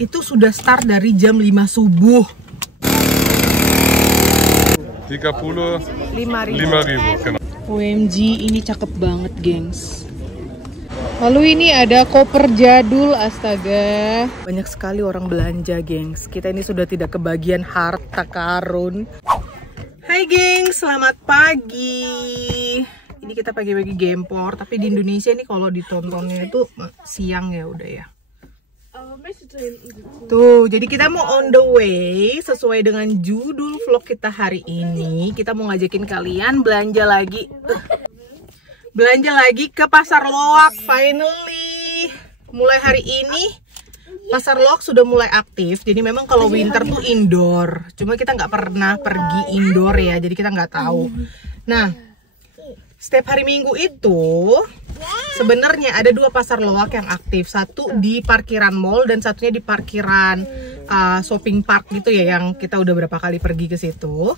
itu sudah start dari jam 5 subuh. 35.000. OMG, ini cakep banget, gengs. Lalu ini ada koper jadul, astaga. Banyak sekali orang belanja, gengs. Kita ini sudah tidak kebagian harta karun. Hai, gengs, selamat pagi. Ini kita pagi-pagi gempor, tapi di Indonesia ini kalau ditontonnya itu siang ya udah ya. Tuh, jadi kita mau on the way sesuai dengan judul vlog kita hari ini. Kita mau ngajakin kalian belanja lagi. Belanja lagi ke Pasar Loak, finally. Mulai hari ini Pasar Loak sudah mulai aktif. Jadi memang kalau winter tuh indoor. Cuma kita nggak pernah pergi indoor ya, jadi kita nggak tahu. Nah, setiap hari Minggu itu sebenarnya ada 2 Pasar Loak yang aktif. Satu di parkiran mall dan satunya di parkiran shopping park gitu ya, yang kita udah berapa kali pergi ke situ.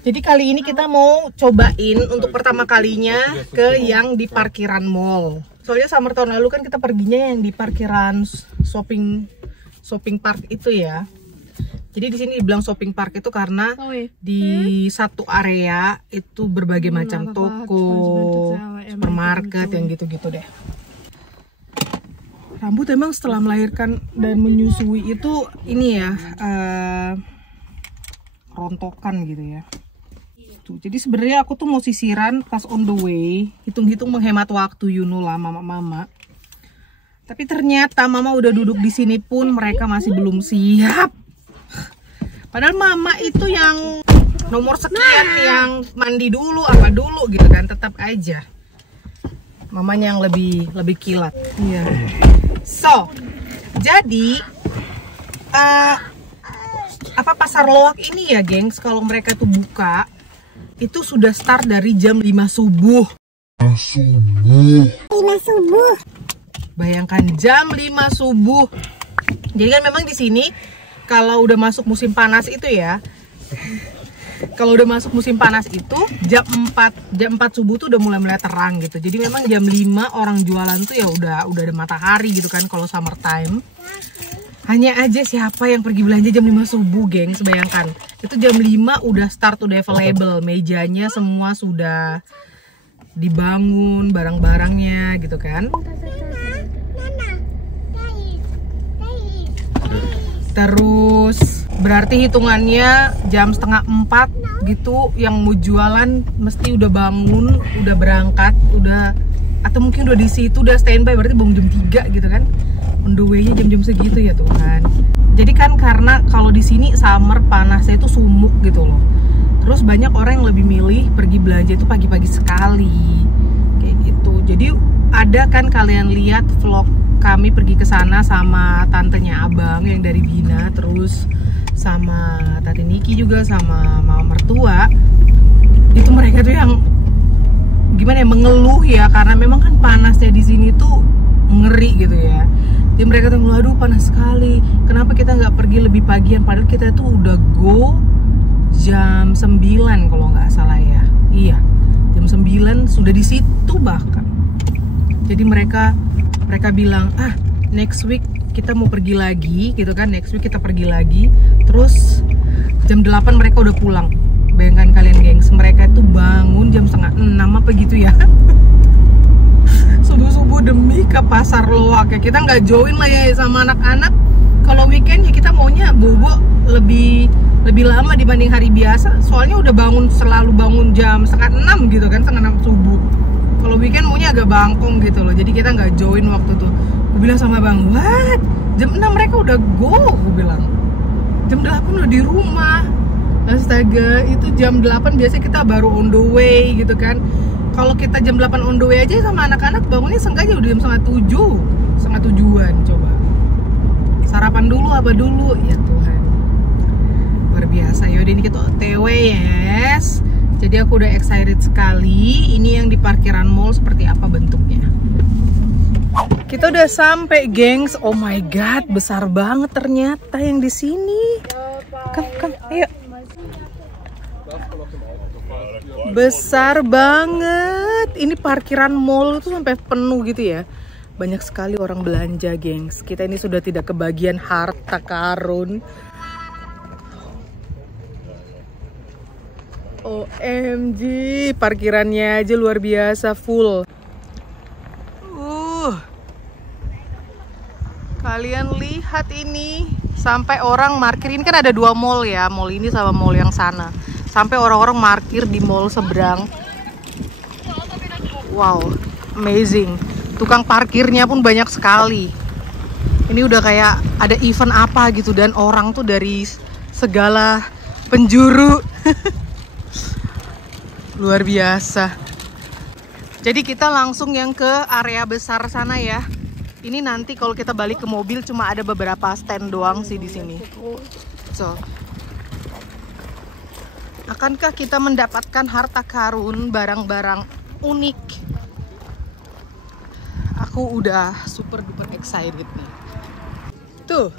Jadi kali ini kita mau cobain untuk pertama kalinya ke yang di parkiran mall. Soalnya summer tahun lalu kan kita perginya yang di parkiran shopping park itu ya. Jadi di sini dibilang shopping park itu karena di satu area itu berbagai macam toko, supermarket yang gitu-gitu deh. Rambut emang setelah melahirkan dan menyusui itu ini ya rontokan gitu ya. Jadi sebenarnya aku tuh mau sisiran pas on the way, hitung-hitung menghemat waktu, you know lah mama. Tapi ternyata mama udah duduk di sini pun mereka masih belum siap. Padahal mama itu yang nomor sekian yang mandi dulu apa dulu gitu kan, tetap aja mamanya yang lebih kilat. Iya. So, jadi apa Pasar Loak ini ya, gengs, kalau mereka tuh buka itu sudah start dari jam 5 subuh. 5 subuh. Bayangkan jam 5 subuh. Jadi kan memang di sini kalau udah masuk musim panas itu ya. Kalau udah masuk musim panas itu jam 4 subuh tuh udah mulai terang gitu. Jadi memang jam 5 orang jualan tuh ya udah ada matahari gitu kan kalau summer time. Hanya aja siapa yang pergi belanja jam 5 subuh, gengs, bayangkan. Itu jam 5 udah start, udah available. Mejanya semua sudah dibangun, barang-barangnya gitu kan. Terus berarti hitungannya jam setengah 4 gitu yang mau jualan mesti udah bangun, udah berangkat, udah atau mungkin udah di situ udah standby, berarti bangun jam 3 gitu kan. On the way-nya jam-jam segitu ya Tuhan. Jadi kan karena kalau di sini summer panasnya itu sumuk gitu loh. Terus banyak orang yang lebih milih pergi belanja itu pagi-pagi sekali. Kayak gitu. Jadi ada kan kalian lihat vlog kami pergi ke sana sama tantenya Abang yang dari Bina, terus sama Tati Niki juga sama mama mertua. Itu mereka tuh yang gimana ya, mengeluh ya, karena memang kan panasnya di sini tuh ngeri gitu ya. Jadi mereka tuh aduh panas sekali, kenapa kita nggak pergi lebih pagian, padahal kita tuh udah go jam 9 kalau nggak salah ya. Iya, jam 9 sudah di situ bahkan. Jadi mereka bilang next week kita mau pergi lagi gitu kan, next week kita pergi lagi. Terus jam 8 mereka udah pulang. Bayangkan kalian, gengs, mereka itu bangun jam setengah 6 apa gitu ya. Subuh-subuh demi ke Pasar Loak ya. Kita nggak join lah ya sama anak-anak. Kalau weekend ya kita maunya bobo lebih lama dibanding hari biasa. Soalnya udah selalu bangun jam setengah 6 gitu kan, setengah 6 subuh. Kalau weekend maunya agak bangkong gitu loh. Jadi kita nggak join waktu tuh. Gue bilang sama Bang, what? Jam 6 mereka udah go, gue bilang. Jam 8 udah di rumah. Astaga, itu jam 8 biasanya kita baru on the way gitu kan. Kalau kita jam 8 on the way aja sama anak-anak bangunnya seenggaknya udah jam setengah 7-an coba. Sarapan dulu apa dulu ya Tuhan. Luar biasa. Yaudah ini kita OTW yes. Jadi aku udah excited sekali. Ini yang di parkiran mall seperti apa bentuknya. Kita udah sampai, gengs. Oh my god, besar banget ternyata yang di sini. Come, ayo. Besar banget. Ini parkiran mall itu sampai penuh gitu ya. Banyak sekali orang belanja, gengs. Kita ini sudah tidak kebagian harta karun. OMG, parkirannya aja luar biasa full. Kalian lihat ini, sampai orang markir. Ini kan ada 2 mall ya, mall ini sama mall yang sana. Sampai orang-orang markir di mall seberang. Wow, amazing. Tukang parkirnya pun banyak sekali. Ini udah kayak ada event apa gitu, dan orang tuh dari segala penjuru. Luar biasa. Jadi kita langsung yang ke area besar sana ya. Ini nanti kalau kita balik ke mobil cuma ada beberapa stand doang sih di sini. So, akankah kita mendapatkan harta karun, barang-barang unik? Aku udah super duper excited nih. Tuh,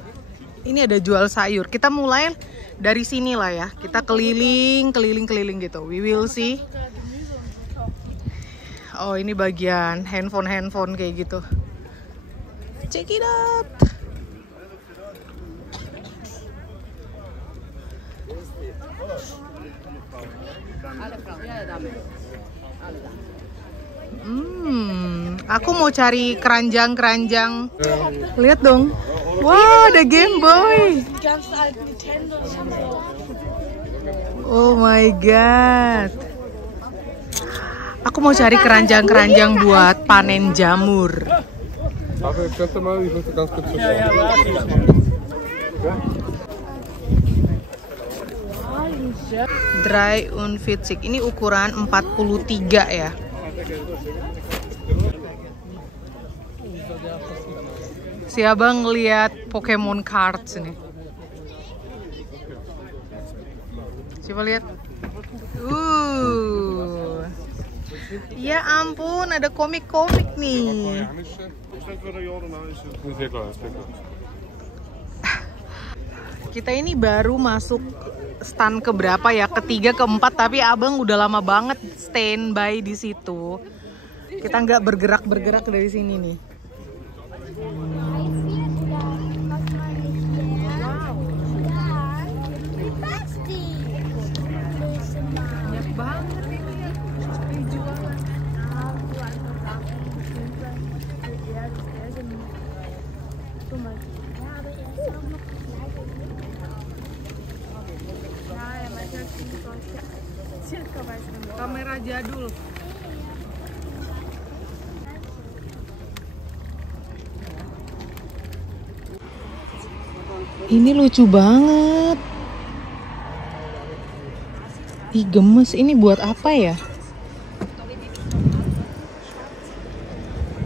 ini ada jual sayur. Kita mulai dari sini lah ya. Kita keliling gitu. We will see. Oh, ini bagian handphone kayak gitu. Check it out. Aku mau cari keranjang. Lihat dong. Wow, ada Game Boy. Oh my god. Aku mau cari keranjang buat panen jamur. Dry Unfitsik. Ini ukuran 43 ya. Si abang ngeliat Pokemon cards ini. Coba lihat. Ya ampun, ada komik-komik nih. Kita ini baru masuk stand keberapa ya? Ketiga, keempat, tapi abang udah lama banget standby di situ. Kita nggak bergerak dari sini nih. Banyak banget ini ya dijual. Kamera jadul. Ini lucu banget. Ih, gemes. Ini buat apa ya?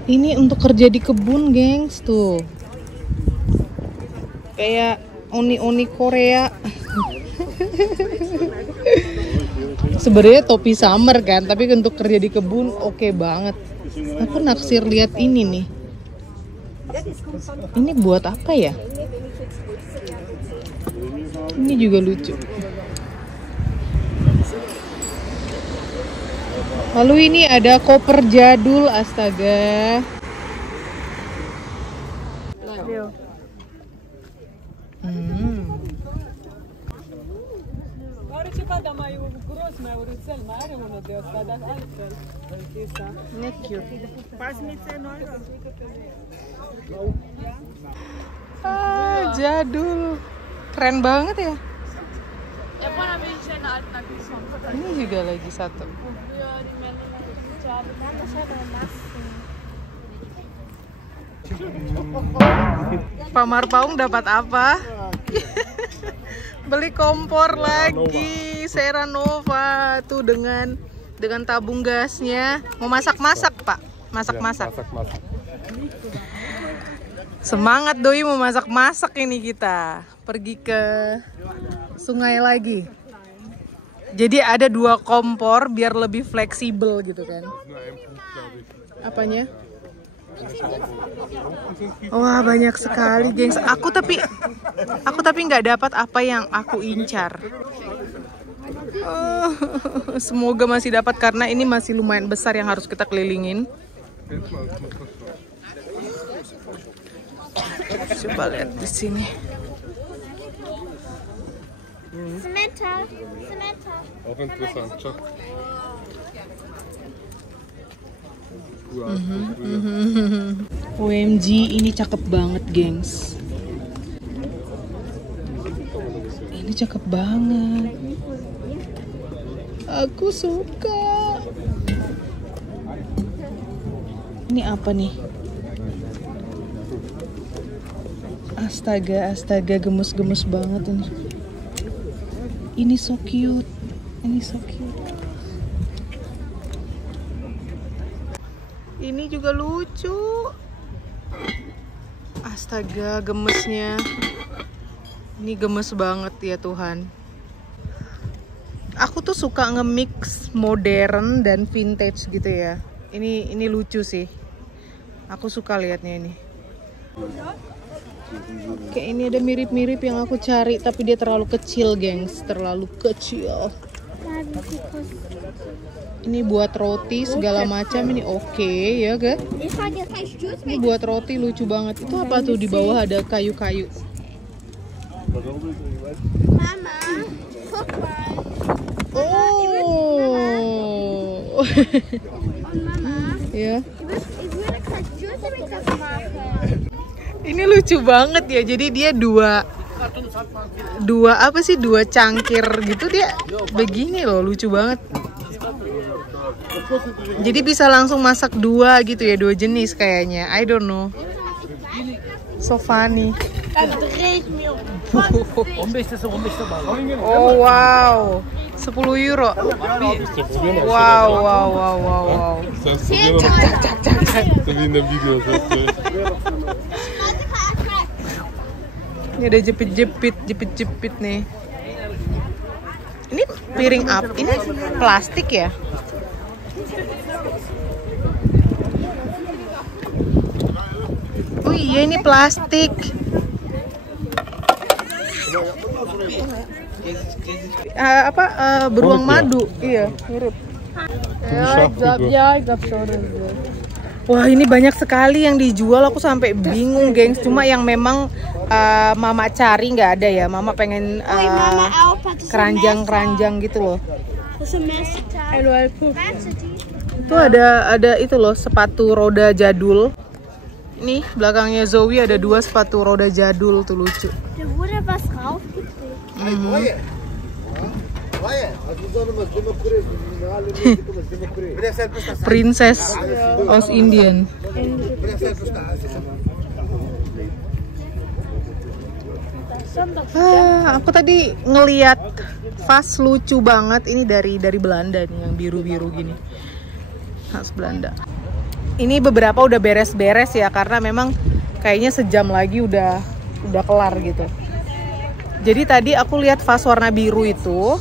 Ini untuk kerja di kebun, gengs, tuh. Kayak oni-oni Korea. Sebenarnya topi summer kan, tapi untuk kerja di kebun oke banget. Aku naksir lihat ini nih. Ini buat apa ya? Ini juga lucu. Lalu ini ada koper jadul, astaga. Ini cute. Jadul. Keren banget ya. Ini juga lagi satu. Pak Marpaung dapat apa? Beli kompor lagi, Seranova tuh dengan tabung gasnya. Mau masak-masak, Pak? Masak-masak. Semangat doi, mau masak-masak ini kita. Pergi ke sungai lagi. Jadi ada 2 kompor biar lebih fleksibel gitu kan. Apanya? Wah, banyak sekali, gengs. Aku tapi nggak dapat apa yang aku incar. Semoga masih dapat karena ini masih lumayan besar yang harus kita kelilingin. Coba lihat di sini. Samantha. Samantha. Auch interessant, Chuck. OMG, ini cakep banget, gengs. Ini cakep banget. Aku suka. Ini apa nih? Astaga, astaga, gemes-gemes banget ini. Ini so cute. Ini so cute. Ini juga lucu. Astaga, gemesnya. Ini gemes banget ya Tuhan. Aku tuh suka nge-mix modern dan vintage gitu ya. Ini lucu sih. Aku suka liatnya ini. Kayak ini ada mirip-mirip yang aku cari, tapi dia terlalu kecil, gengs. Terlalu kecil. Ini buat roti segala macam, ini oke ya kan? Ini buat roti lucu banget. Itu apa tuh di bawah ada kayu-kayu? Mama, guck mal. Oh. Und Mama, Ya. ich würde kein Juice mit das machen. Ini lucu banget ya. Jadi dia dua apa sih? Dua cangkir gitu dia begini loh, lucu banget. Jadi bisa langsung masak dua gitu ya, dua jenis kayaknya. I don't know. So funny. Oh wow, 10 euro. Wow, wow, wow, wow, wow. Das heißt, so wie in dem Video. Ini ada jepit-jepit nih. Ini piring up, ini plastik ya? Oh iya, ini plastik. Beruang madu, iya, mirip. Wah, ini banyak sekali yang dijual, aku sampai bingung, gengs. Cuma yang memang Mama cari nggak ada ya. Mama pengen keranjang-keranjang gitu loh. Itu ada itu loh, sepatu roda jadul. Nih belakangnya Zoe ada 2 sepatu roda jadul tuh, lucu. Princess Aus Indian. Aku tadi ngeliat vas lucu banget. Ini dari Belanda nih, yang biru-biru gini, khas Belanda. Ini beberapa udah beres-beres ya, karena memang kayaknya sejam lagi udah kelar gitu. Jadi tadi aku lihat vas warna biru itu,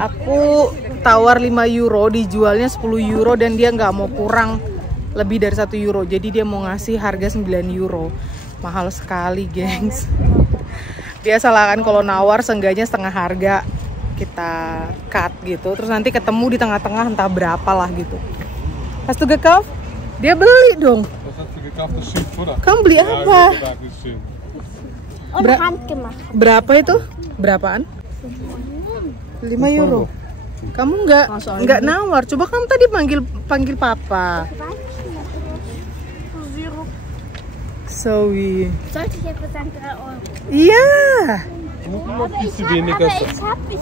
aku tawar 5 euro, dijualnya 10 euro dan dia nggak mau kurang lebih dari 1 euro. Jadi dia mau ngasih harga 9 euro. Mahal sekali, gengs. Biasalah kan kalau nawar seenggaknya setengah harga kita cut gitu. Terus nanti ketemu di tengah-tengah entah berapa lah gitu. Hast du gekauft? Dia beli dong. Kamu beli apa? Berapa itu? Berapaan? 5 euro. Kamu nggak nawar. Coba kamu tadi panggil papa. Zoe. Sollte ich etwas an 3 Euro? Iya. Aber ich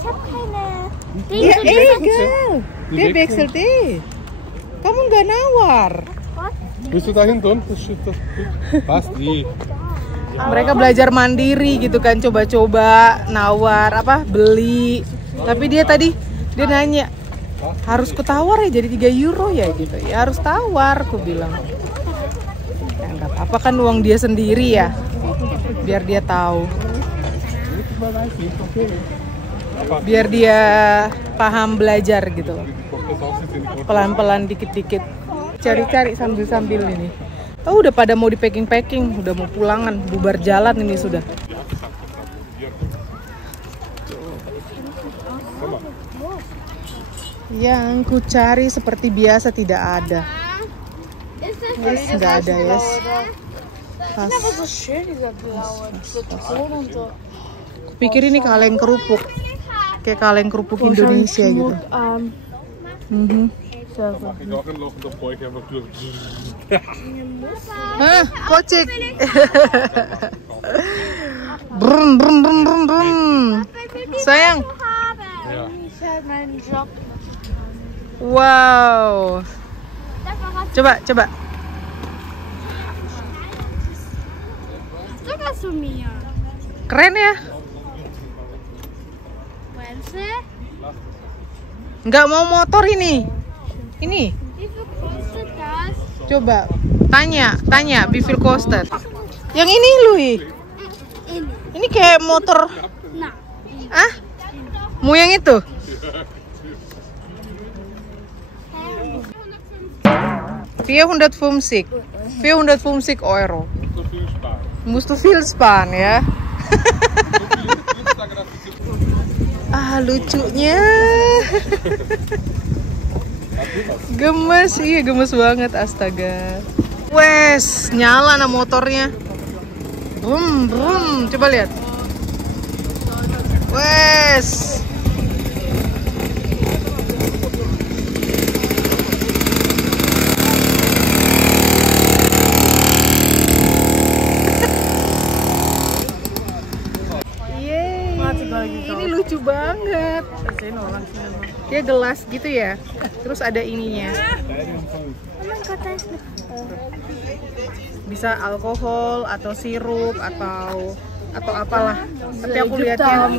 hab keine. Ya egal. Dia wechselt deh. Kamu nggak nawar. Bist du da hinten? Das steht das. Pasti. Mereka belajar mandiri gitu kan, coba-coba nawar beli. Tapi dia nanya, harus kutawar ya jadi 3 euro ya gitu. Ya harus tawar, aku bilang. Ya nggak apa-apa kan, uang dia sendiri ya. Biar dia tahu. Biar dia paham belajar gitu. Pelan-pelan, dikit-dikit. Cari-cari sambil-sambil ini. Oh, udah pada mau di packing, udah mau pulangan, bubar jalan ini sudah. Yang ku cari seperti biasa tidak ada. Yes, nggak ada, yes. Das ist aber so schön, dieser blaue Ton und so. Pikir ini kaleng kerupuk. Kayak kaleng kerupuk Indonesia gitu. Mag ik ook een loch op boy hebben natuurlijk. Hah, kocik. Brum brum brum brum brum. Sayang. Ja. Ich habe meinen Job. Wow. Coba, coba. Sogar zu mir. Keren ya? Wenzel, Nggak mau motor ini. Ini. wie viel kostet das? Coba. Tanya, wie viel kostet? Yang ini, Lui. In. Ini kayak motor. Na. Ah? Mau yang itu? 450 euro. Musst du viel sparen ya. Ah, lucunya. Gemes, iya gemes banget, astaga. Wes, nyala nah motornya. Brum, brum, coba lihat. Wes. Ini lucu banget. Dia gelas gitu ya. Terus ada ininya. Bisa alkohol atau sirup atau apalah. Tapi aku lihatnya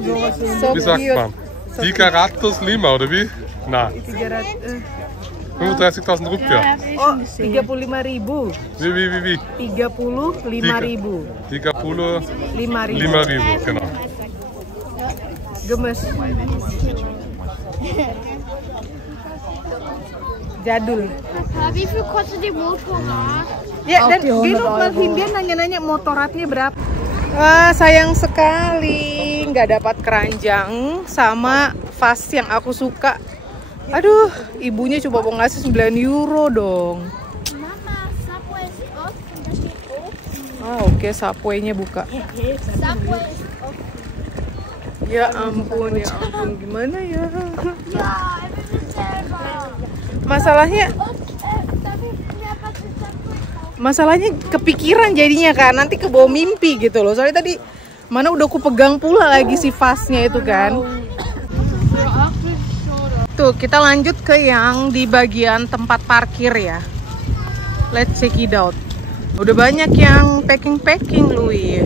so Wie sagt cute. man? Die karakters lima, oder wie? Na, 35.000 rupiah. Oh, 35.000. Wie? 35.000. 35.000, genau. Gemes. Jadul. Wie viel kostet die Motorrad? Ya, dan dia normal dia nanya-nanya motorradnya berapa. Wah, sayang sekali nggak dapat keranjang sama vas yang aku suka. Aduh, ibunya coba mau ngasih 9 euro dong. Mama, Subway ist offen, da steht offen. Ah, oke, Subway-nya buka. Subway ist offen. Ya ampun, gimana ya? Ja, er will es selber. Masalahnya Masalahnya kepikiran jadinya kan, nanti kebawa mimpi gitu loh. Soalnya tadi mana udah aku pegang pula lagi si vasnya itu kan. Tuh, kita lanjut ke yang di bagian tempat parkir ya. Let's check it out. Udah banyak yang packing-packing, Lui.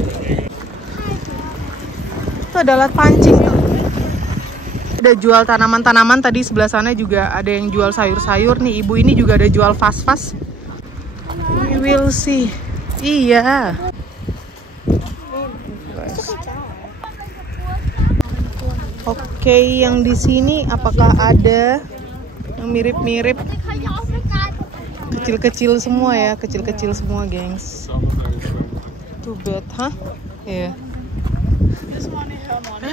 Itu ada alat pancing tuh. Ada jual tanaman-tanaman, tadi sebelah sana juga ada yang jual sayur-sayur nih. Ibu ini juga ada jual vas-vas. We will see. Iya. Oke, yang di sini apakah ada yang mirip-mirip? Kecil-kecil semua ya, kecil-kecil semua, gengs. Too bad, hah? Iya. His money, her money.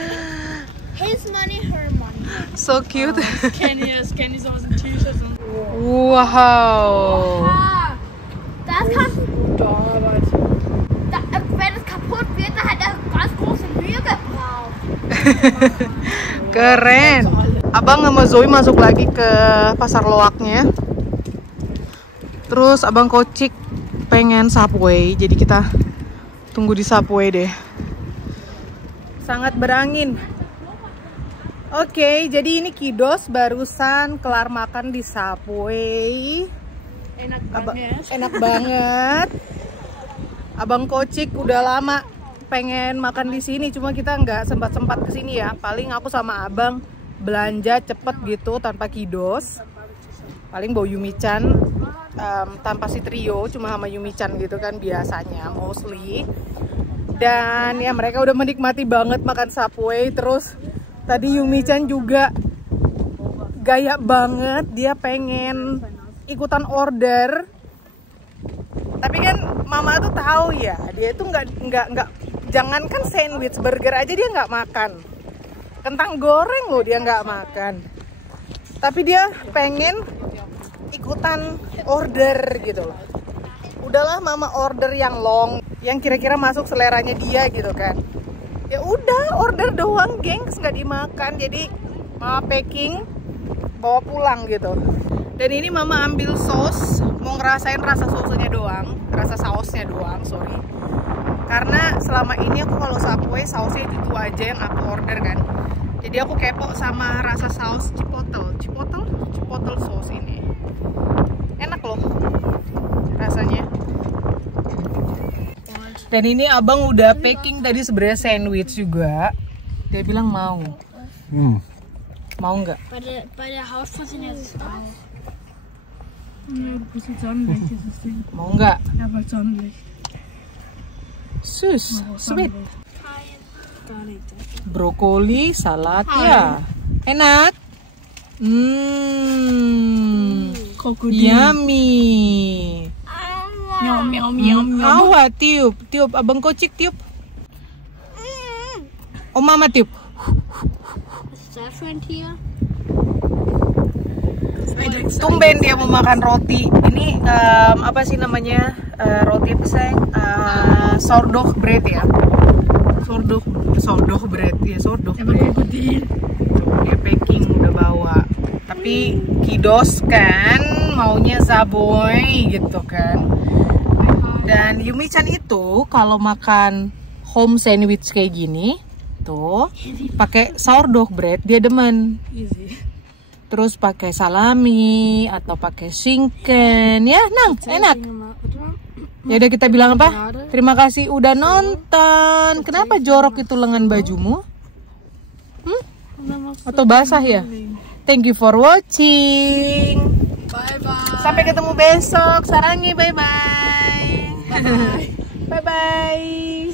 His money, her money. So cute. Kenny sowas in T-Shirts und Wow. das kannst du wenn es kaputt wird, dann hat er ganz große Mühe gebraucht. Keren. Abang sama Zoe masuk lagi ke pasar loaknya. Terus abang Kocik pengen Subway, jadi kita tunggu di Subway deh. Sangat berangin. Oke, jadi ini Kidos barusan kelar makan di Subway. Enak banget. Abang Kocik udah lama pengen makan di sini, cuma kita nggak sempat kesini ya. Paling aku sama abang belanja cepet gitu tanpa Kidos. Paling bawa Yumi-chan tanpa si trio, cuma sama Yumi-chan gitu kan biasanya mostly. Dan ya mereka udah menikmati banget makan Subway. Terus tadi Yumi-chan juga gaya banget, dia pengen ikutan order. Tapi kan mama tuh tahu ya, dia tuh nggak jangankan sandwich, burger aja dia nggak makan. Kentang goreng loh dia nggak makan. Tapi dia pengen ikutan order gitu loh. Udahlah mama order yang long. yang kira-kira masuk seleranya dia gitu kan. Ya udah, order doang, gengs, nggak dimakan. Jadi mama packing, bawa pulang gitu. Dan ini mama ambil saus, mau ngerasain rasa sausnya doang, rasa sausnya doang, sorry. Karena selama ini aku kalau Subway sausnya itu aja yang aku order kan. Jadi aku kepo sama rasa saus Chipotle saus ini. Enak loh rasanya. Dan ini abang udah packing tadi sebenarnya sandwich juga. Dia bilang mau. Mau nggak? Bei der Hausfunktion ist es auch. Sonnenlicht ist das Ding. Mau nggak? Aber Sonnenlicht. Sus, sweet. Gar nicht. Brokoli, salad ya. Enak. Krokodil. Yummy. Miau, miau, miau, miau. Awa, tiup, abang kocik tiup. Oh mama tiup. Was ist das für ein Tier? Tumben dia mau makan roti. Ini apa sih namanya? Roti apa sayang? Sourdough bread ya. Sourdough bread ya, sourdough bread. Dia packing udah bawa. Tapi Kidos kan maunya Zaboy gitu kan. Dan Yumi-chan itu kalau makan home sandwich kayak gini tuh pakai sourdough bread dia demen. Terus pakai salami atau pakai shinken ya, Nang, enak. Ya udah kita bilang apa? Terima kasih udah nonton. Kenapa jorok itu lengan bajumu? Atau basah ya? Thank you for watching. Bye bye. Sampai ketemu besok. Sarangi, bye bye. Bye bye.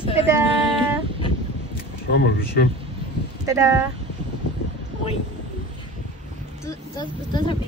Dadah. Schau mal, wie schön. Dadah. Das habe ich.